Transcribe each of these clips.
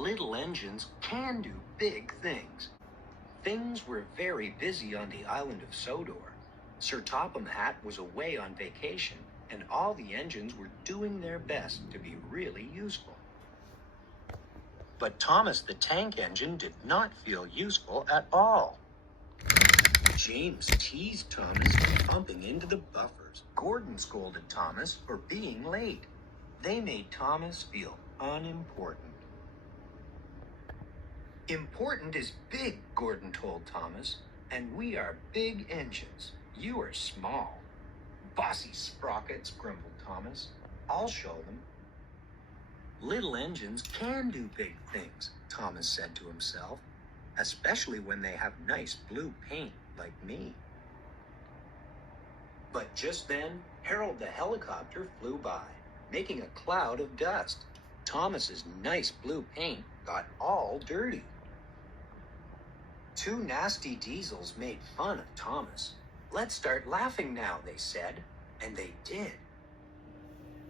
Little engines can do big things. Things were very busy on the island of Sodor. Sir Topham Hatt was away on vacation, and all the engines were doing their best to be really useful. But Thomas the Tank Engine did not feel useful at all. James teased Thomas for bumping into the buffers. Gordon scolded Thomas for being late. They made Thomas feel unimportant. Important is big, Gordon told Thomas, and we are big engines. You are small. Bossy sprockets, grumbled Thomas. I'll show them. Little engines can do big things, Thomas said to himself, especially when they have nice blue paint like me. But just then, Harold the helicopter flew by, making a cloud of dust. Thomas's nice blue paint got all dirty. Two nasty diesels made fun of Thomas. Let's start laughing now, they said, and they did.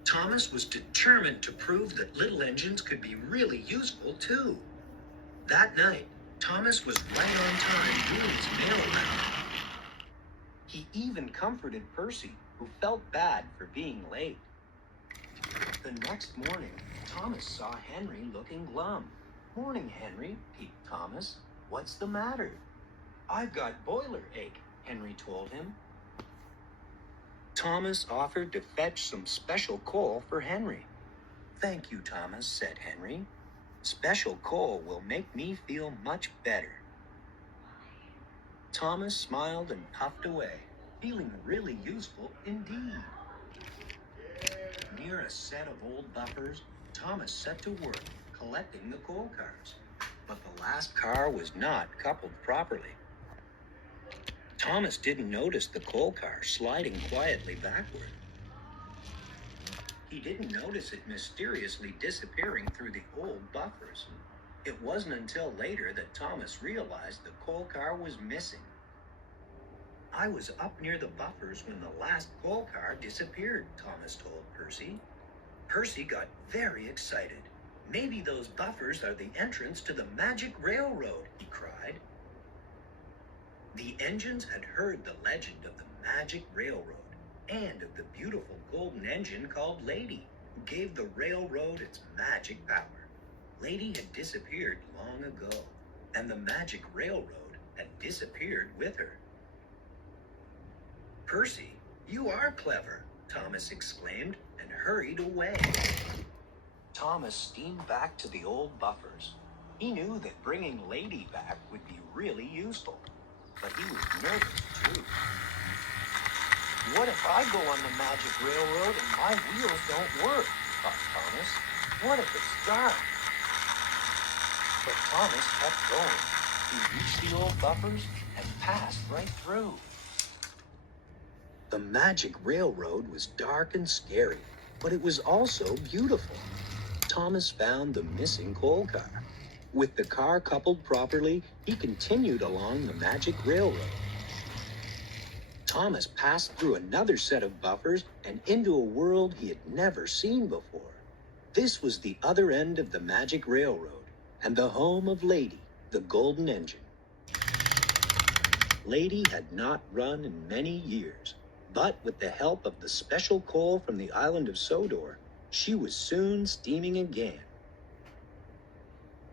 Thomas was determined to prove that little engines could be really useful too. That night, Thomas was right on time doing his mail round. He even comforted Percy, who felt bad for being late. The next morning, Thomas saw Henry looking glum. Morning, Henry, peeped Thomas. What's the matter? I've got boiler ache, Henry told him. Thomas offered to fetch some special coal for Henry. Thank you, Thomas, said Henry. Special coal will make me feel much better. Thomas smiled and puffed away, feeling really useful indeed. Near a set of old buffers, Thomas set to work collecting the coal cars. But the last car was not coupled properly. Thomas didn't notice the coal car sliding quietly backward. He didn't notice it mysteriously disappearing through the old buffers. It wasn't until later that Thomas realized the coal car was missing. I was up near the buffers when the last coal car disappeared, Thomas told Percy. Percy got very excited. Maybe those buffers are the entrance to the magic railroad, he cried. The engines had heard the legend of the magic railroad and of the beautiful golden engine called Lady, who gave the railroad its magic power. Lady had disappeared long ago, and the magic railroad had disappeared with her. Percy, you are clever, Thomas exclaimed and hurried away. Thomas steamed back to the old buffers. He knew that bringing Lady back would be really useful, but he was nervous too. What if I go on the magic railroad and my wheels don't work? Thought Thomas. What if it's dark? But Thomas kept going. He reached the old buffers and passed right through. The magic railroad was dark and scary, but it was also beautiful. Thomas found the missing coal car. With the car coupled properly, he continued along the magic railroad. Thomas passed through another set of buffers and into a world he had never seen before. This was the other end of the magic railroad and the home of Lady, the golden engine. Lady had not run in many years, but with the help of the special coal from the island of Sodor, she was soon steaming again.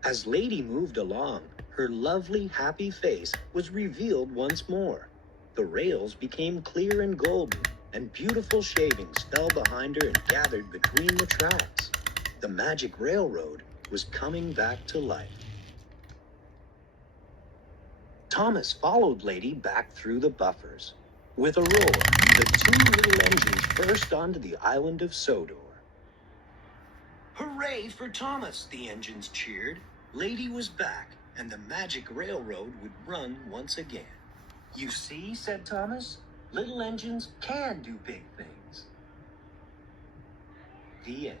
As Lady moved along, her lovely, happy face was revealed once more. The rails became clear and golden, and beautiful shavings fell behind her and gathered between the tracks. The magic railroad was coming back to life. Thomas followed Lady back through the buffers. With a roar, the two little engines burst onto the island of Sodor. Hooray for Thomas, the engines cheered. Lady was back, and the magic railroad would run once again. You see, said Thomas, little engines can do big things. The end.